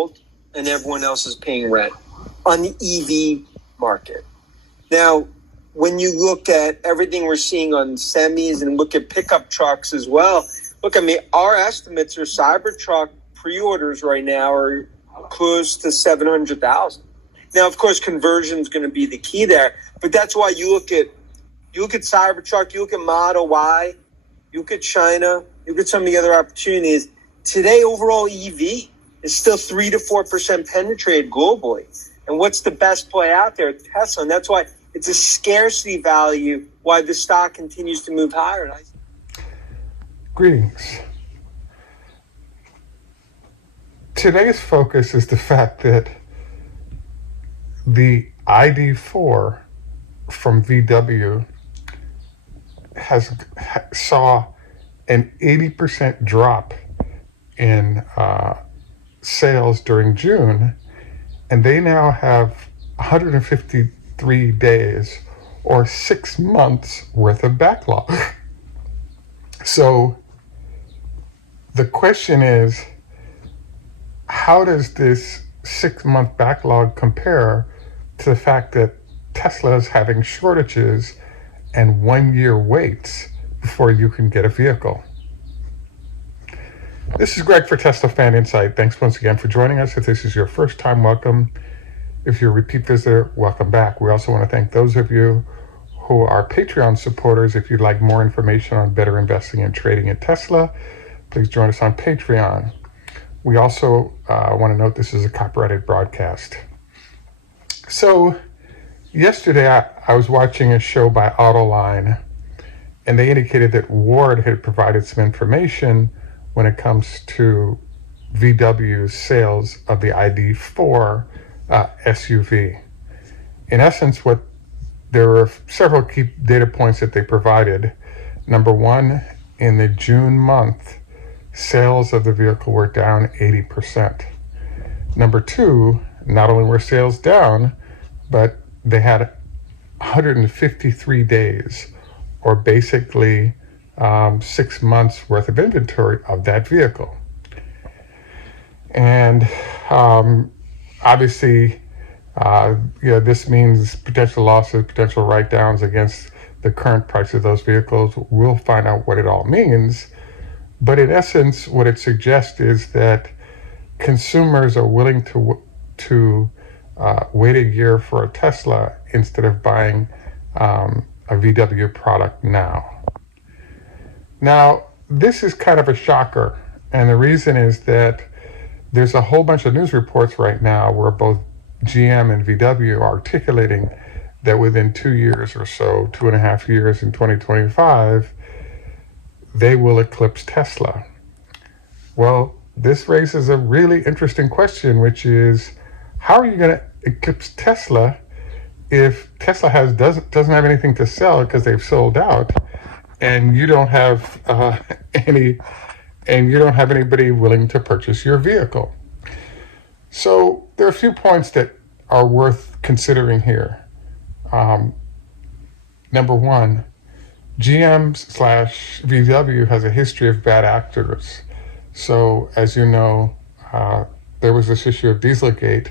world, and everyone else is paying rent on the EV market. Now, when you look at everything we're seeing on semis and look at pickup trucks as well, look, I mean, our estimates are Cybertruck pre-orders right now are close to 700,000. Now, of course, conversion is going to be the key there, but that's why you look at Cybertruck, you look at Model Y, you look at China, you look at some of the other opportunities. Today, overall EV is still 3 to 4% penetrated globally. And what's the best play out there? Tesla. And that's why it's a scarcity value, why the stock continues to move higher. Greetings. Today's focus is the fact that the ID4 from VW saw an 80% drop in sales during June, and they now have 153 days or 6 months worth of backlog. So the question is, how does this 6-month backlog compare to the fact that Tesla is having shortages and 1 year waits before you can get a vehicle? This is Greg for Teslafaninsight. Thanks once again for joining us. If this is your first time, welcome. If you're a repeat visitor, welcome back. We also want to thank those of you who are Patreon supporters. If you'd like more information on better investing and trading in Tesla, please join us on Patreon. We also want to note this is a copyrighted broadcast. So yesterday I was watching a show by Autoline, and they indicated that Ward had provided some information when it comes to VW's sales of the ID4 SUV. In essence, there were several key data points that they provided. Number one, in the June month, sales of the vehicle were down 80%. Number two, not only were sales down, but they had 153 days, or basically 6 months worth of inventory of that vehicle. And obviously, this means potential losses, potential write-downs against the current price of those vehicles. We'll find out what it all means. But in essence, what it suggests is that consumers are willing to wait a year for a Tesla instead of buying a VW product now. Now, this is kind of a shocker, and the reason is that there's a whole bunch of news reports right now where both GM and VW are articulating that within 2 years or so, 2.5 years in 2025, they will eclipse Tesla. Well, this raises a really interesting question, which is, how are you going to eclipse Tesla if Tesla doesn't have anything to sell because they've sold out, and you don't have anybody willing to purchase your vehicle? So there are a few points that are worth considering here. Number one, GM/VW has a history of bad actors. So as you know, there was this issue of Dieselgate,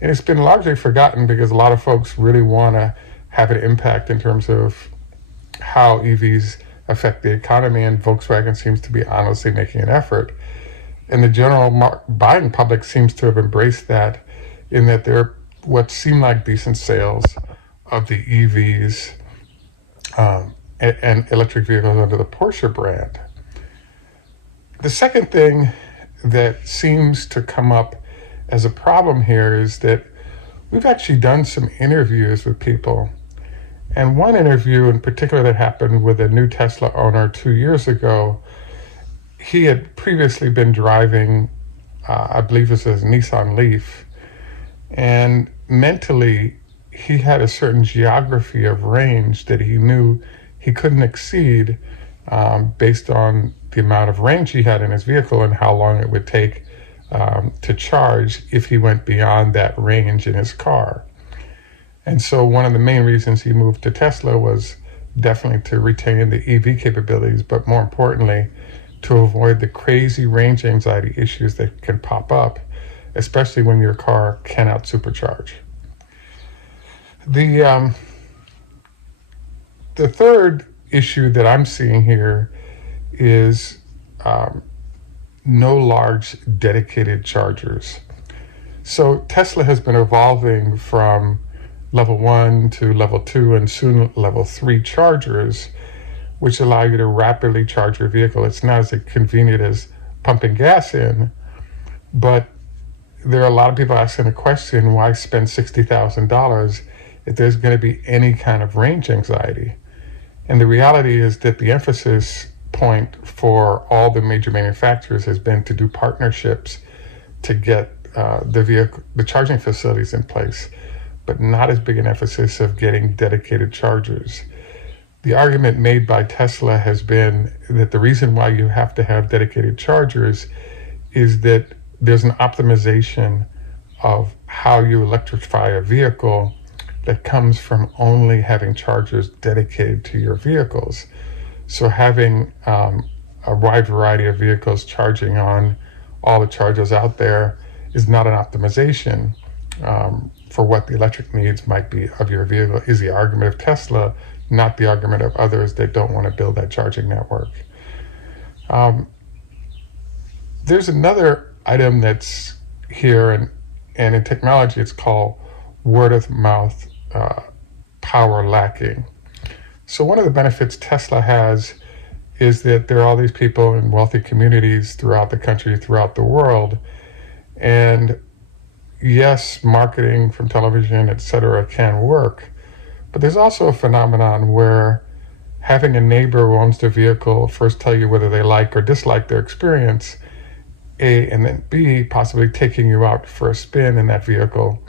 and it's been largely forgotten because a lot of folks really want to have an impact in terms of how EVs affect the economy, and Volkswagen seems to be honestly making an effort. And the general buying public seems to have embraced that, in that there what seem like decent sales of the EVs and electric vehicles under the Porsche brand. The second thing that seems to come up as a problem here is that we've actually done some interviews with people. And one interview in particular that happened with a new Tesla owner 2 years ago, he had previously been driving, I believe it was a Nissan Leaf, and mentally he had a certain geography of range that he knew he couldn't exceed based on the amount of range he had in his vehicle and how long it would take to charge if he went beyond that range in his car. And so one of the main reasons he moved to Tesla was definitely to retain the EV capabilities, but more importantly, to avoid the crazy range anxiety issues that can pop up especially when your car cannot supercharge. The third issue that I'm seeing here is no large dedicated chargers. So Tesla has been evolving from level 1 to level 2 and soon level 3 chargers, which allow you to rapidly charge your vehicle. It's not as convenient as pumping gas in, but there are a lot of people asking the question, why spend $60,000 if there's going to be any kind of range anxiety? And the reality is that the emphasis point for all the major manufacturers has been to do partnerships to get the charging facilities in place, but not as big an emphasis of getting dedicated chargers. The argument made by Tesla has been that the reason why you have to have dedicated chargers is that there's an optimization of how you electrify a vehicle that comes from only having chargers dedicated to your vehicles. So having a wide variety of vehicles charging on all the chargers out there is not an optimization for what the electric needs might be of your vehicle, is the argument of Tesla, not the argument of others that don't want to build that charging network. There's another item that's here, and in technology it's called word of mouth power lacking. So one of the benefits Tesla has is that there are all these people in wealthy communities throughout the country, throughout the world, and yes, marketing from television, etc., can work, but there's also a phenomenon where having a neighbor who owns the vehicle first tell you whether they like or dislike their experience, A, and then B, possibly taking you out for a spin in that vehicle,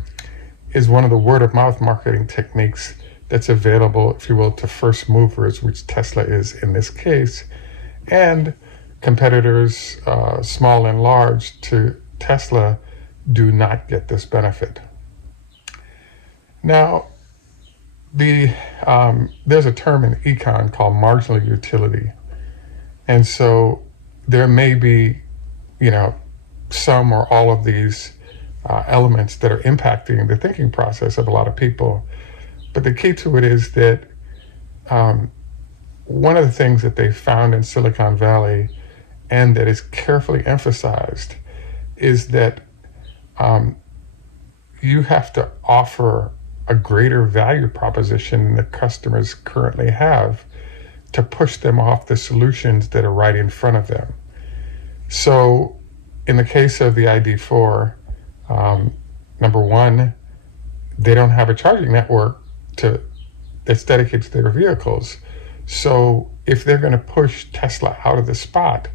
is one of the word of mouth marketing techniques that's available, if you will, to first movers, which Tesla is in this case, and competitors, small and large, to Tesla do not get this benefit. Now, there's a term in econ called marginal utility. And so there may be, some or all of these elements that are impacting the thinking process of a lot of people. But the key to it is that one of the things that they found in Silicon Valley, and that is carefully emphasized, is that you have to offer a greater value proposition than the customers currently have to push them off the solutions that are right in front of them. So in the case of the ID4, number one, they don't have a charging network that's dedicated to their vehicles. So if they're going to push Tesla out of the spot,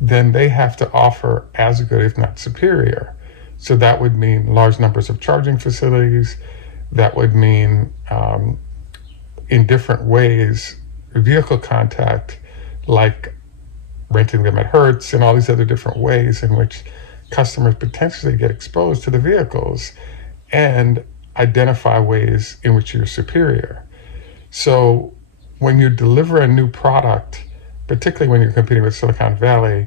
then they have to offer as good, if not superior. So that would mean large numbers of charging facilities. That would mean, in different ways, vehicle contact, like renting them at Hertz and all these other different ways in which customers potentially get exposed to the vehicles, and identify ways in which you're superior. So when you deliver a new product, particularly when you're competing with Silicon Valley,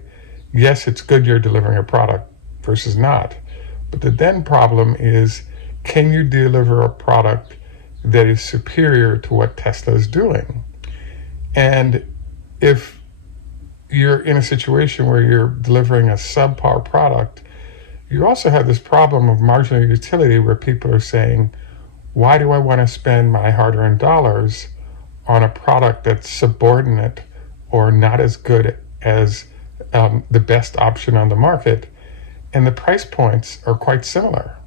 yes, it's good you're delivering a product versus not. But the then problem is, can you deliver a product that is superior to what Tesla is doing? And if you're in a situation where you're delivering a subpar product, you also have this problem of marginal utility where people are saying, why do I want to spend my hard-earned dollars on a product that's subordinate or not as good as the best option on the market? And the price points are quite similar.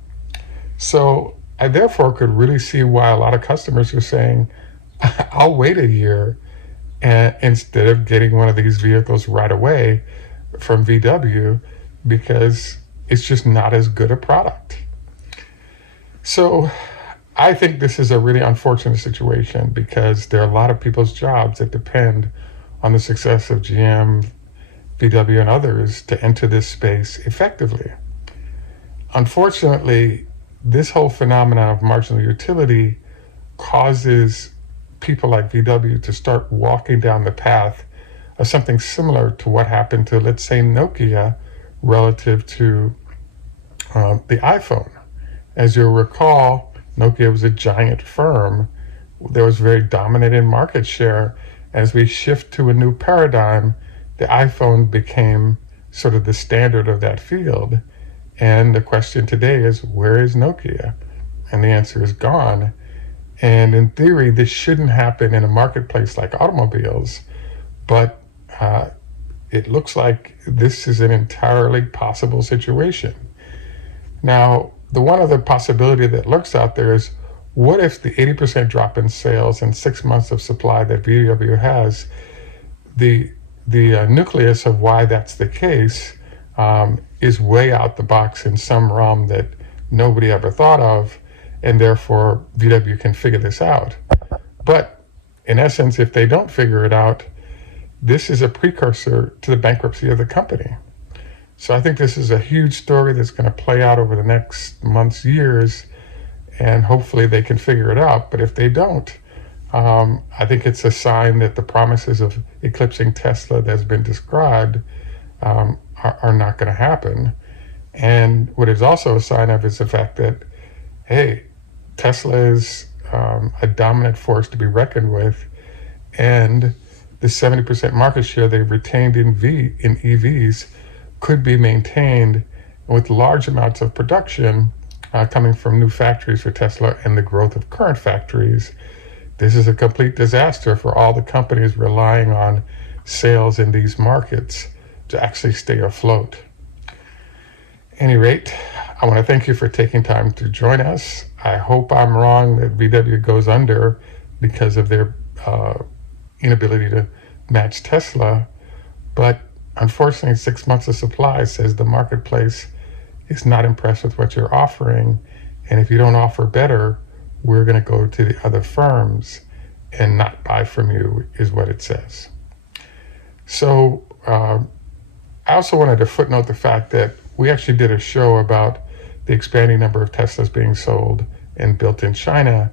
So I therefore could really see why a lot of customers are saying, I'll wait a year and instead of getting one of these vehicles right away from VW, because it's just not as good a product. So I think this is a really unfortunate situation, because there are a lot of people's jobs that depend on the success of GM, VW, and others to enter this space effectively. Unfortunately, this whole phenomenon of marginal utility causes people like VW to start walking down the path of something similar to what happened to, let's say, Nokia relative to the iPhone. As you'll recall, Nokia was a giant firm. There was very dominant in market share. As we shift to a new paradigm, the iPhone became sort of the standard of that field. And the question today is, where is Nokia? And the answer is gone. And in theory, this shouldn't happen in a marketplace like automobiles, but it looks like this is an entirely possible situation. Now, the one other possibility that lurks out there is, what if the 80% drop in sales and 6 months of supply that VW has, the nucleus of why that's the case is way out the box in some realm that nobody ever thought of, and therefore VW can figure this out. But in essence, if they don't figure it out, this is a precursor to the bankruptcy of the company. So I think this is a huge story that's going to play out over the next months, years, and hopefully they can figure it out. But if they don't, I think it's a sign that the promises of eclipsing Tesla that's been described are not going to happen. And what it's also a sign of is the fact that, hey, Tesla is a dominant force to be reckoned with, and the 70% market share they've retained in EVs could be maintained with large amounts of production coming from new factories for Tesla and the growth of current factories. This is a complete disaster for all the companies relying on sales in these markets to actually stay afloat. At any rate, I want to thank you for taking time to join us. I hope I'm wrong that VW goes under because of their inability to match Tesla, but unfortunately 6 months of supply says the marketplace is not impressed with what you're offering, and if you don't offer better, we're going to go to the other firms and not buy from you, is what it says. So I also wanted to footnote the fact that we actually did a show about the expanding number of Teslas being sold and built in China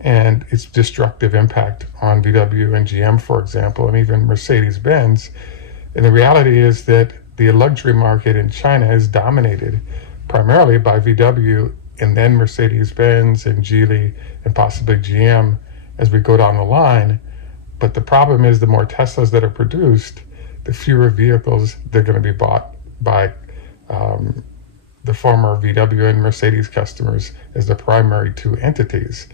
and its destructive impact on VW and GM, for example, and even Mercedes-Benz. And the reality is that the luxury market in China is dominated primarily by VW and then Mercedes-Benz and Geely and possibly GM as we go down the line. But the problem is, the more Teslas that are produced, the fewer vehicles they're going to be bought by the former VW and Mercedes customers as the primary two entities.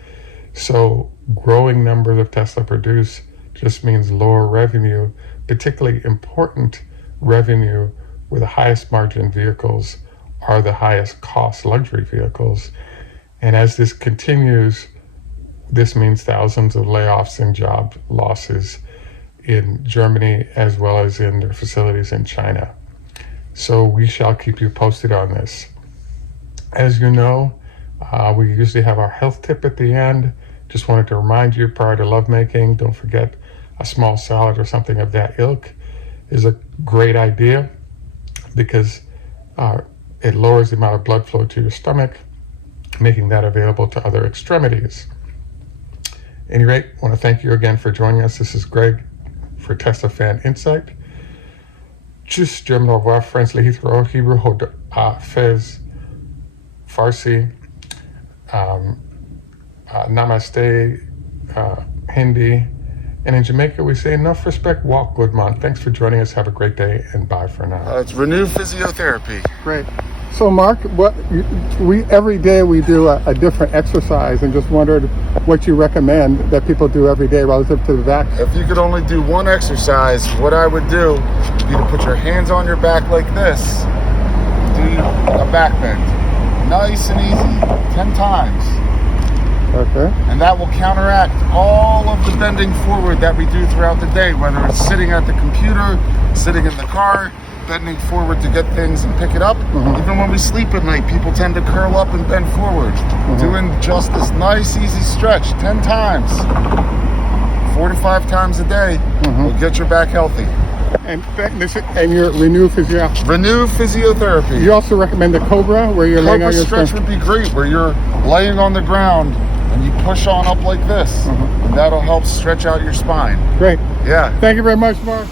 So growing numbers of Tesla produced just means lower revenue, particularly important revenue where the highest margin vehicles are the highest cost luxury vehicles. And as this continues, this means thousands of layoffs and job losses in Germany as well as in their facilities in China. So we shall keep you posted on this. As you know, we usually have our health tip at the end. Just wanted to remind you, prior to lovemaking, don't forget a small salad or something of that ilk is a great idea because it lowers the amount of blood flow to your stomach, making that available to other extremities. At any rate, I want to thank you again for joining us. This is Greg for Teslafaninsight. Tschüss, German au revoir, French lehithro, Hebrew fez, Farsi, Namaste, Hindi, and in Jamaica we say enough respect, walk good man. Thanks for joining us. Have a great day, and bye for now. It's Renew Physiotherapy. Great. So Mark, we every day we do a different exercise, and just wondered what you recommend that people do every day relative to the back. If you could only do one exercise, what I would do would be to put your hands on your back like this. Do a back bend. Nice and easy, 10 times. Okay. And that will counteract all of the bending forward that we do throughout the day, whether it's sitting at the computer, sitting in the car, bending forward to get things and pick it up. Mm-hmm. Even when we sleep at night, people tend to curl up and bend forward. Mm-hmm. Doing just this nice, easy stretch 10 times, 4 to 5 times a day, will get your back healthy. And your Renew Physiotherapy. Renew Physiotherapy. You also recommend the Cobra, where you're laying on your stretch would be great, where you're laying on the ground and you push on up like this. And that'll help stretch out your spine. Great. Yeah. Thank you very much, Mark.